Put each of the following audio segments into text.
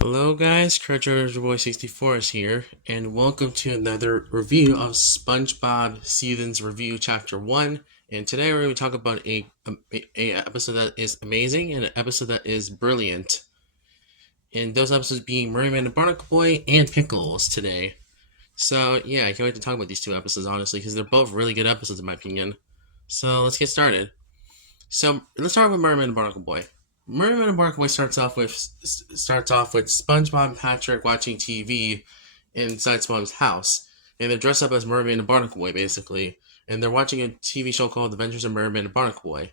Hello guys, Boy64 is here, and welcome to another review of SpongeBob Seasons Review Chapter 1. And today we're going to talk about a episode that is amazing and an episode that is brilliant. And those episodes being Mermaid and Barnacle Boy and Pickles today. So yeah, I can't wait to talk about these two episodes honestly, because they're both really good episodes in my opinion. So let's get started. So let's start with Mermaid and Barnacle Boy. Mermaid and Barnacle Boy starts off with SpongeBob and Patrick watching TV inside SpongeBob's house, and they're dressed up as Mermaid and Barnacle Boy basically, and they're watching a TV show called The Adventures of Mermaid and Barnacle Boy.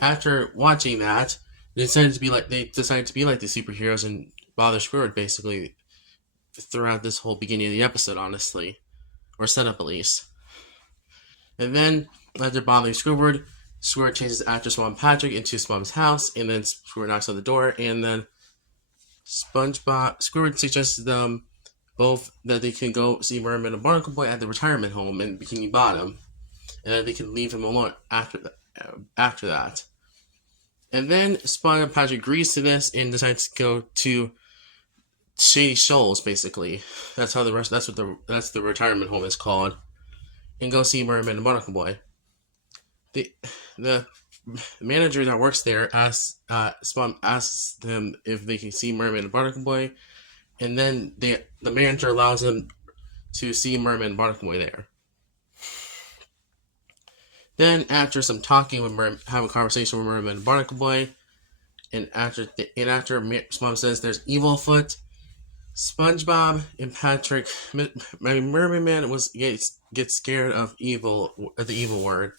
After watching that, they decided to be like the superheroes and bother Squidward basically throughout this whole beginning of the episode, honestly, or setup at least. And then after bothering Squidward chases after Swan Patrick into Sponge's house, and then Squidward knocks on the door, and then Squidward suggests to them both that they can go see Mermaid and Barnacle Boy at the retirement home in Bikini Bottom, and that they can leave him alone after that. And then Sponge and Patrick agrees to this and decides to go to Shady Shoals, basically. That's what the retirement home is called, and go see Mermaid and Barnacle Boy. The manager that works there asks them if they can see Mermaid and Barnacle Boy, and then the manager allows them to see Mermaid and Barnacle Boy there. Then, after some talking have a conversation with Mermaid and Barnacle Boy, and after SpongeBob says there's evil afoot, SpongeBob and Patrick, Mermaid Man gets scared of the evil word,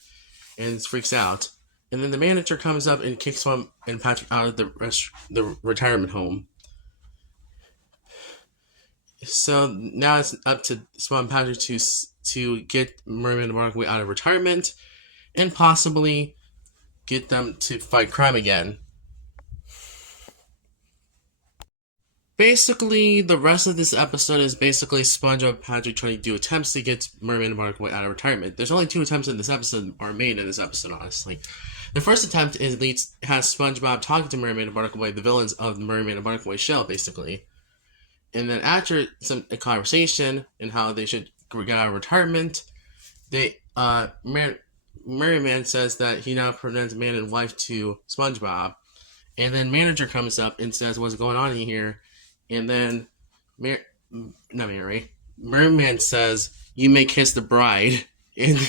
and freaks out. And then the manager comes up and kicks Swan and Patrick out of the retirement home. So now it's up to Swan and Patrick to get Mermaid and Barnacle Boy out of retirement, and possibly get them to fight crime again. Basically, the rest of this episode is basically SpongeBob and Patrick trying to do attempts to get Mermaid and Barnacle Boy out of retirement. There's only 2 attempts in this episode are made in this episode, honestly. The first attempt has SpongeBob talking to Mermaid and Barnacle Boy, the villains of the Mermaid and Barnacle Boy show, basically. And then after a conversation and how they should get out of retirement, Mermaid says that he now presents man and wife to SpongeBob. And then manager comes up and says, "What's going on in here?" And then Merman says, "You may kiss the bride." And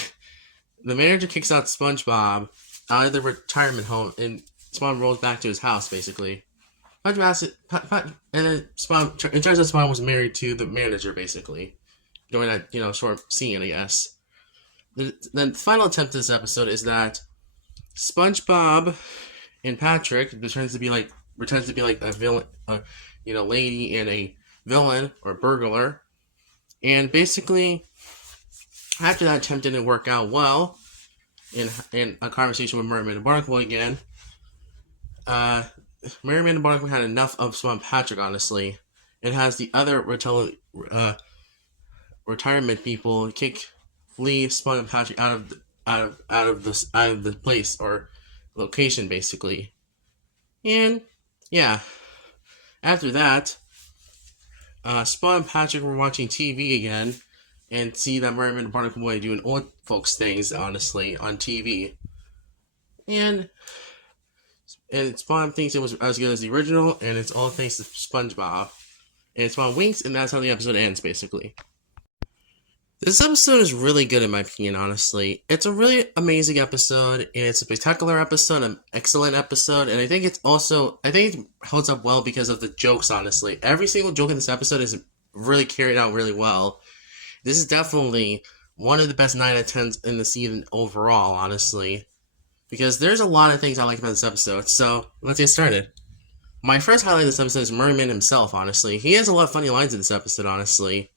the manager kicks out SpongeBob out of the retirement home, and Spawn rolls back to his house, basically. And then it turns out Spawn was married to the manager, basically. During that, short scene, I guess. The final attempt of this episode is that SpongeBob and Patrick pretends to be like a villain, lady and a villain or burglar, and basically after that attempt didn't work out well, in a conversation with Mermaid and Barnacle Boy again, Mermaid and Barnacle had enough of Swan Patrick, honestly, and has the other retirement people flee Swan and Patrick out of the place or location, basically. And yeah, after that, Spawn and Patrick were watching TV again and see that Mermaid and Barnacle Boy doing old folks things, honestly, on TV. And Spawn thinks it was as good as the original, and it's all thanks to SpongeBob. And Spawn winks, and that's how the episode ends, basically. This episode is really good in my opinion, honestly. It's a really amazing episode, and it's a spectacular episode, an excellent episode, and I think it holds up well because of the jokes, honestly. Every single joke in this episode is really carried out really well. This is definitely one of the best 9 out of 10s in the season overall, honestly. Because there's a lot of things I like about this episode, so let's get started. My first highlight of this episode is Merman himself, honestly. He has a lot of funny lines in this episode, honestly.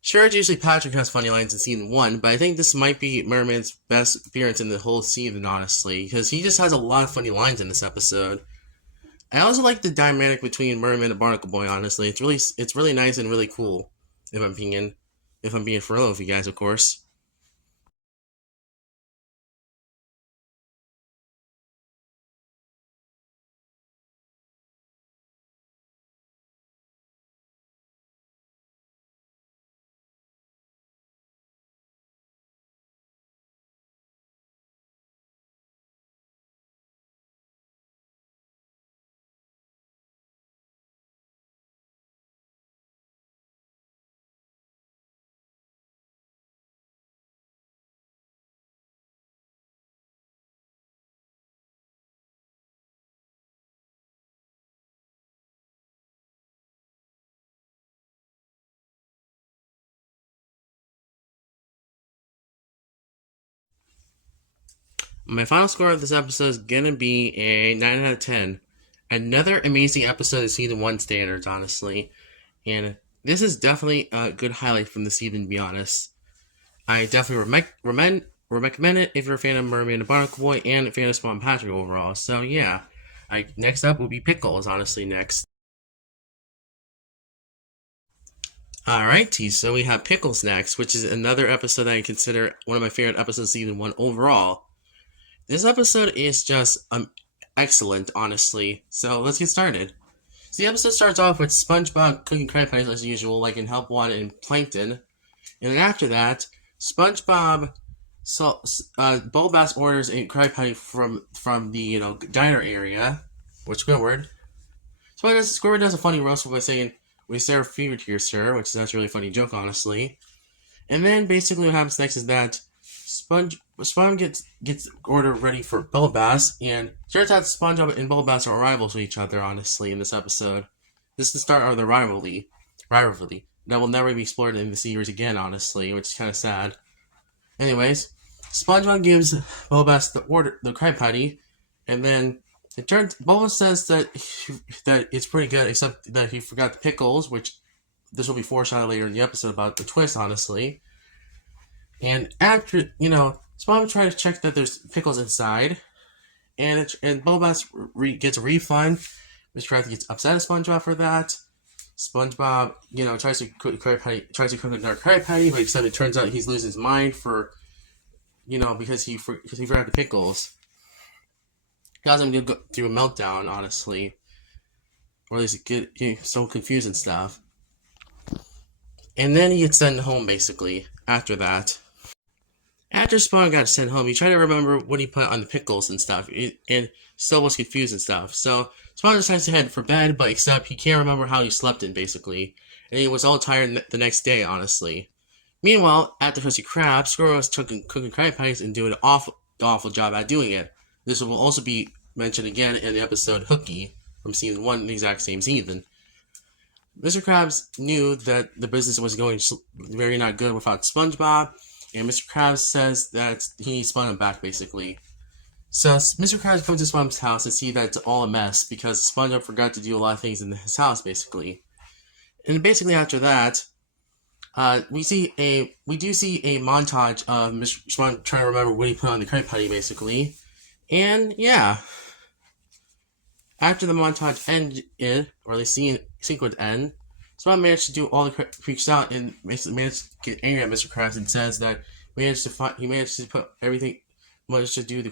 Sure, it's usually Patrick has funny lines in season 1, but I think this might be Merman's best appearance in the whole season, honestly, because he just has a lot of funny lines in this episode. I also like the dynamic between Merman and Barnacle Boy, honestly. It's really nice and really cool, in my opinion. If I'm being for real with you guys, of course. My final score of this episode is gonna be a 9 out of 10. Another amazing episode of season 1 standards, honestly. And this is definitely a good highlight from the season, to be honest. I definitely recommend it if you're a fan of Mermaid and Barnacle Boy and a fan of Spawn Patrick overall. So yeah, next up will be Pickles, honestly, next. Alright, so we have Pickles next, which is another episode that I consider one of my favorite episodes of season 1 overall. This episode is just excellent, honestly. So let's get started. So the episode starts off with SpongeBob cooking crab pies as usual, like in Help Wanted and Plankton. And then after that, SpongeBob Bulbass orders a crab patty from the diner area, which Squidward. Squidward does a funny roast by saying, "We serve food here, sir," which that's a really funny joke, honestly. And then basically what happens next is that SpongeBob gets order ready for Bulbass, and turns out SpongeBob and Bulbass are rivals with each other, honestly, in this episode. This is the start of the rivalry that will never be explored in the series again, honestly, which is kind of sad. Anyways, SpongeBob gives Bulbass the crab patty, and then Bulbass says that it's pretty good, except that he forgot the pickles, which this will be foreshadowed later in the episode about the twist, honestly. And after, SpongeBob tries to check that there's pickles inside, and Bulbass gets a refund. Mr. Krabs gets upset at SpongeBob for that. SpongeBob, tries to cook another crab patty, but except it turns out he's losing his mind because he forgot the pickles. Cause him to go through a meltdown, honestly, or at least get so confused and stuff. And then he gets sent home, basically. After that, after Spawn got sent home, he tried to remember what he put on the pickles and stuff, and still was confused and stuff. So Spawn decides to head for bed, but except he can't remember how he slept in, basically. And he was all tired the next day, honestly. Meanwhile, at the Krusty Krab, Squirrel was cooking crab patties and doing an awful job at doing it. This will also be mentioned again in the episode Hooky from season 1, the exact same season. Mr. Krabs knew that the business was going very not good without SpongeBob, and Mr. Krabs says that he needs SpongeBob back, basically. So Mr. Krabs comes to SpongeBob's house and see that it's all a mess because SpongeBob forgot to do a lot of things in his house, basically. And basically after that, we do see a montage of Mr. SpongeBob trying to remember what he put on the crab patty, basically. And yeah, after the montage ended, or the sequence end, SpongeBob managed to do all the freaks out and managed to get angry at Mr. Krabs and says that he managed to do the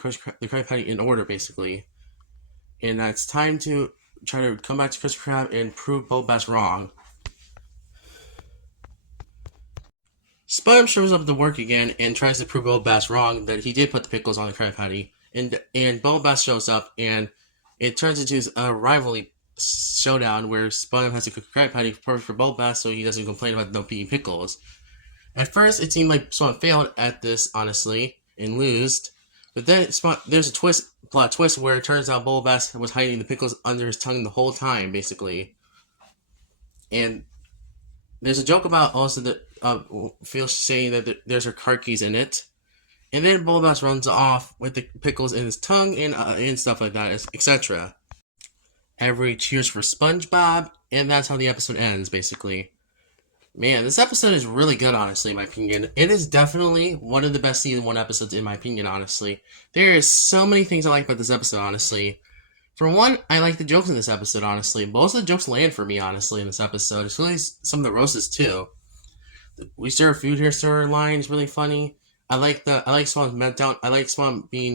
crab patty in order, basically. And it's time to try to come back to Krusty Krab and prove Bulbass wrong. SpongeBob shows up to work again and tries to prove Bulbass wrong that he did put the pickles on the crab patty. And Bulbass shows up, and it turns into a rivalry showdown where SpongeBob has to cook a crab patty perfect for Bulbass so he doesn't complain about no being pickles. At first, it seemed like SpongeBob failed at this, honestly, and lost. But then there's a plot twist where it turns out Bulbass was hiding the pickles under his tongue the whole time, basically. And there's a joke about also that Phil saying that there's her car keys in it. And then Bulbass runs off with the pickles in his tongue and stuff like that, etc. Everybody cheers for SpongeBob, and that's how the episode ends, basically. Man, this episode is really good, honestly, in my opinion. It is definitely one of the best season 1 episodes, in my opinion, honestly. There is so many things I like about this episode, honestly. For one, I like the jokes in this episode, honestly. Most of the jokes land for me, honestly, in this episode. It's really some of the roasts, too. We serve food here, sir line is really funny. I like Spawn's meltdown. I like Spawn being,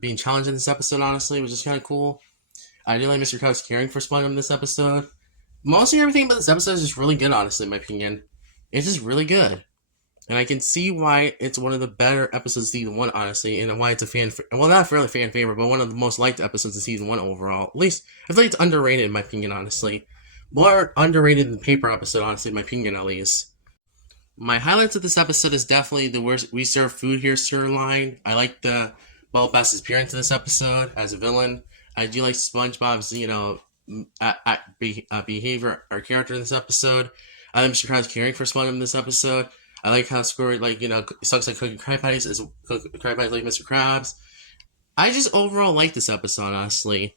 being challenged in this episode, honestly, which is kind of cool. I do like Mr. Krabs caring for Spawn in this episode. Mostly everything about this episode is just really good, honestly, in my opinion. It's just really good. And I can see why it's one of the better episodes of Season 1, honestly, and why it's not really fan favorite, but one of the most liked episodes of Season 1 overall. At least, I feel like it's underrated, in my opinion, honestly. More underrated than the paper episode, honestly, in my opinion, at least. My highlights of this episode is definitely the "We serve food here, sir" line. I like the Bulbass's appearance in this episode as a villain. I do like SpongeBob's, behavior or character in this episode. I like Mr. Krabs caring for SpongeBob in this episode. I like how scored, like, sucks like cooking crab patties is crab patties like Mr. Krabs. I just overall like this episode, honestly.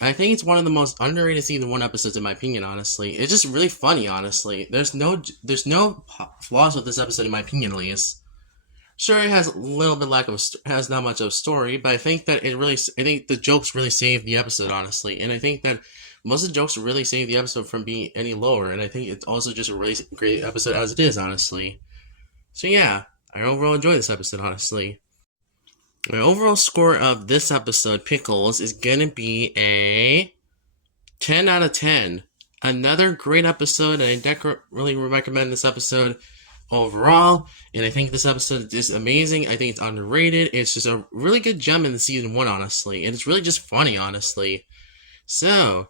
I think it's one of the most underrated season 1 episodes in my opinion, honestly. It's just really funny, honestly. There's no flaws with this episode in my opinion, at least. Sure, it has a little bit has not much of a story, but I think that I think the jokes really save the episode, honestly. And I think that most of the jokes really save the episode from being any lower, and I think it's also just a really great episode as it is, honestly. So yeah, I overall enjoy this episode, honestly. My overall score of this episode, Pickles, is gonna be a 10 out of 10. Another great episode, and I really recommend this episode overall. And I think this episode is amazing. I think it's underrated. It's just a really good gem in the season 1, honestly. And it's really just funny, honestly. So,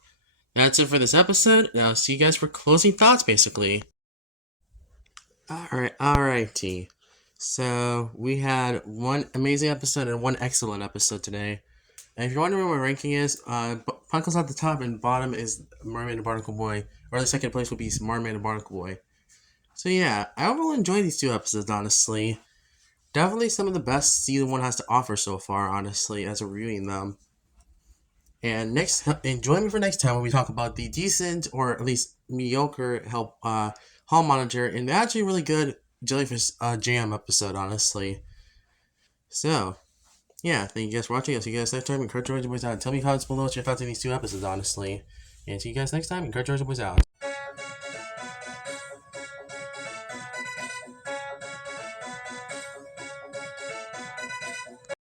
that's it for this episode. And I'll see you guys for closing thoughts, basically. Alrighty. So, we had one amazing episode and one excellent episode today. And if you're wondering what my ranking is, Pickles at the top and bottom is Mermaid and Barnacle Boy. Or the second place would be Mermaid and Barnacle Boy. So yeah, I overall enjoyed these 2 episodes, honestly. Definitely some of the best season 1 has to offer so far, honestly, as we're reviewing them. And join me for next time when we talk about the decent, or at least mediocre, Hall Monitor, and the actually really good Jellyfish Jam episode, honestly. So, yeah, thank you guys for watching. I'll see you guys next time. Encourage George Boys out. Tell me comments below what your thoughts on these 2 episodes, honestly. And see you guys next time. Encourage George Boys out.